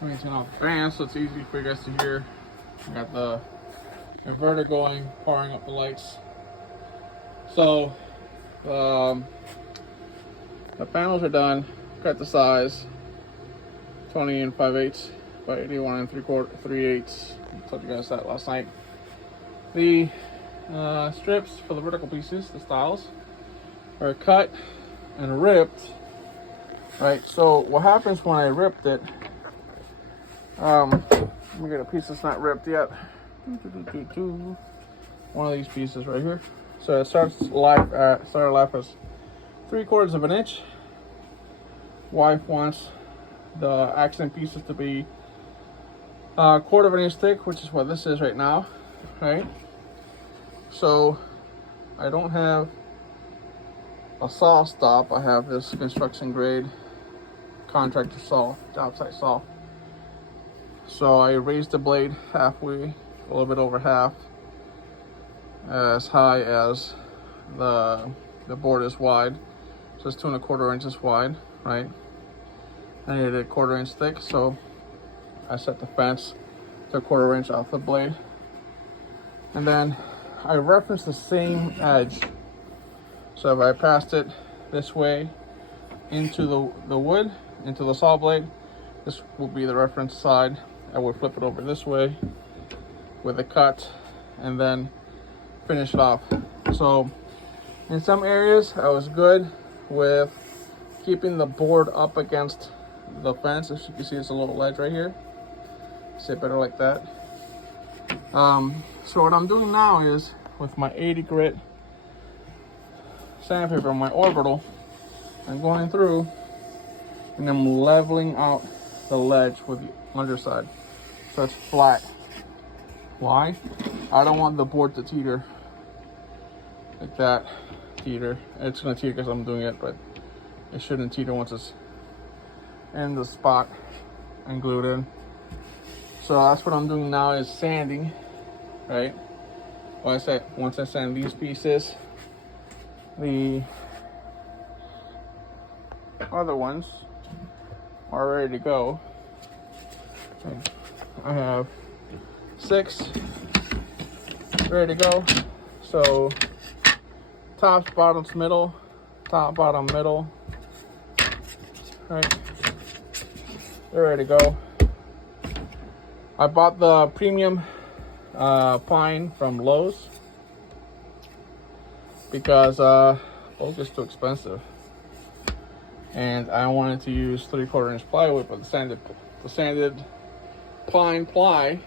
I'm gonna turn off the fan so it's easy for you guys to hear. I got the inverter going, powering up the lights. So the panels are done. Cut the size 20 and 5/8 by 81 and 3/8. I told you guys that last night. The strips for the vertical pieces, the styles, are cut and ripped. Right. So what happens when I ripped it? Let me get a piece that's not ripped yet. One of these pieces right here. So it started life as 3/4 of an inch. Wife wants the accent pieces to be 1/4 of an inch thick, which is what this is right now, right? So I don't have a saw stop. I have this construction grade contractor saw, job site saw. So I raised the blade halfway, a little bit over half, as high as the board is wide. So it's 2 1/4 inches wide, right? I needed it 1/4 inch thick, so I set the fence to 1/4 inch off the blade. And then I referenced the same edge. So if I passed it this way into the wood, into the saw blade, this will be the reference side. I would flip it over this way with a cut and then finish it off. So in some areas I was good with keeping the board up against the fence. As you can see, it's a little ledge right here. Sit better like that. So what I'm doing now is with my 80 grit sandpaper on my orbital, I'm going through and I'm leveling out the ledge with the underside so it's flat. Why? I don't want the board to teeter like that. Teeter. It's gonna teeter because I'm doing it, but it shouldn't teeter once it's in the spot and glued in. So that's what I'm doing now, is sanding, right? Once I sand these pieces, the other ones are ready to go. I have 6 ready to go. So tops, bottoms, middle, top, bottom, middle, right? They're ready to go. I bought the premium pine from Lowe's because oak is too expensive, and I wanted to use 3/4 inch plywood, but the sanded pine ply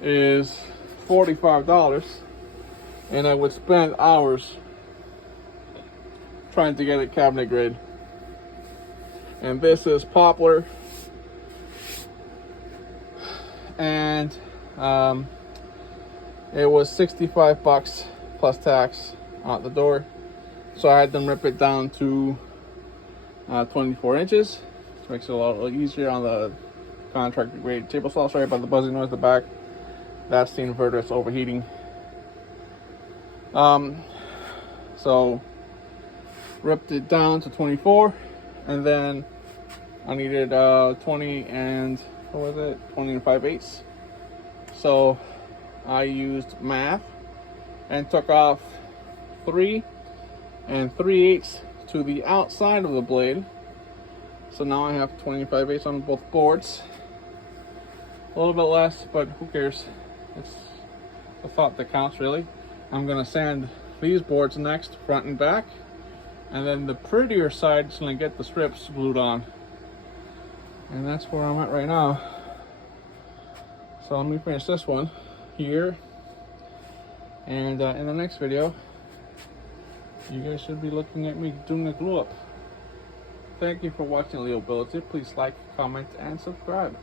is $45, and I would spend hours trying to get it cabinet grade. And this is poplar, and it was $65 plus tax out the door. So I had them rip it down to 24 inches, which makes it a lot easier on the contractor grade table saw. Sorry about the buzzing noise in the back. That's the inverter, it's overheating. So ripped it down to 24, and then I needed 20 and 5/8. So I used math and took off 3 3/8 to the outside of the blade. So now I have 25/8 on both boards. A little bit less, but who cares? It's the thought that counts, really. I'm gonna sand these boards next, front and back, and then the prettier side is gonna get the strips glued on. And that's where I'm at right now. So let me finish this one here, and in the next video you guys should be looking at me doing the glue up. Thank you for watching Leo Ability. Please like, comment, and subscribe.